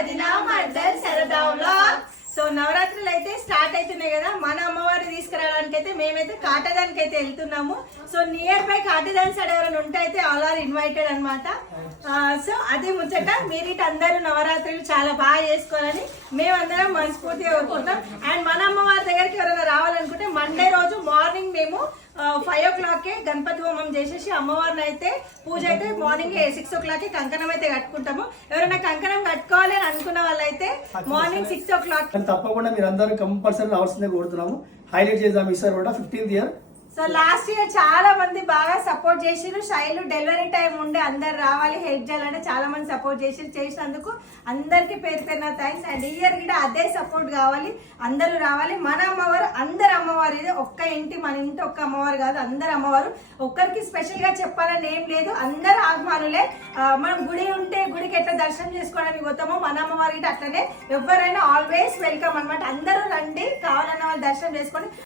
వదిన మర్దల్ సరదా vlogs. So నవరాత్రులు అయితే స్టార్ట్ అవుతున్నాయి కదా, మన అమ్మవారిని తీసుకురావడానికి అయితే మేమైతే కాటదానికి అయితే వెళ్తున్నాము. సో నియర్ బై కాటదాన్ సైడ్ ఎవరైనా ఉంటే అయితే ఆల్ ఆర్ ఇన్వైటెడ్ అనమాట. సో అది ముచ్చట. మీరు ఇటు అందరూ నవరాత్రులు చాలా బాగా చేసుకోవాలని మేమందరం మనస్ఫూర్తిగా కోరుకుంటాం. అండ్ మన అమ్మవారి దగ్గరికి ఎవరైనా రావాలనుకుంటే మండే రోజు మార్నింగ్ మేము 5 o'clock గణపతి హోమం చేసేసి అమ్మవారిని అయితే పూజ అయితే మార్నింగ్ 6 o'clock కంకణం అయితే కట్టుకుంటాము. ఎవరైనా కంకణం కట్టుకోవాలి అని అనుకున్న వాళ్ళైతే మార్నింగ్ 6 o'clock తప్పకుండా మీరు అందరూ కంపల్సరీ రావాల్సిందే కోరుతున్నాము. హైలైట్ చేద్దాం ఈసారి కూడా 15th year. So last year చాలా మంది బాగా సపోర్ట్ చేసిరు. శైలు డెలివరీ టైం ఉండే అందరు రావాలి హెల్ప్ చేయాలంటే చాలా మంది సపోర్ట్ చేసినందుకు అందరికి పేరు పేరున థ్యాంక్స్. అండ్ ఈ ఇయర్ కూడా అదే సపోర్ట్ కావాలి, అందరూ రావాలి. మన అమ్మవారు అందరు అమ్మవారు, ఇది ఒక్క ఇంటి మన ఇంటి ఒక్క అమ్మవారు కాదు, అందరు అమ్మవారు. ఒక్కరికి స్పెషల్ గా చెప్పాలని ఏం లేదు, అందరు ఆహ్వానులే. మనం గుడి ఉంటే గుడికి ఎట్లా దర్శనం చేసుకోవడానికి పోతామో మన అమ్మవారికి అట్లనే ఎవరైనా ఆల్వేస్ వెల్కమ్ అనమాట. అందరూ రండి, కావాలన్న వాళ్ళు దర్శనం చేసుకొని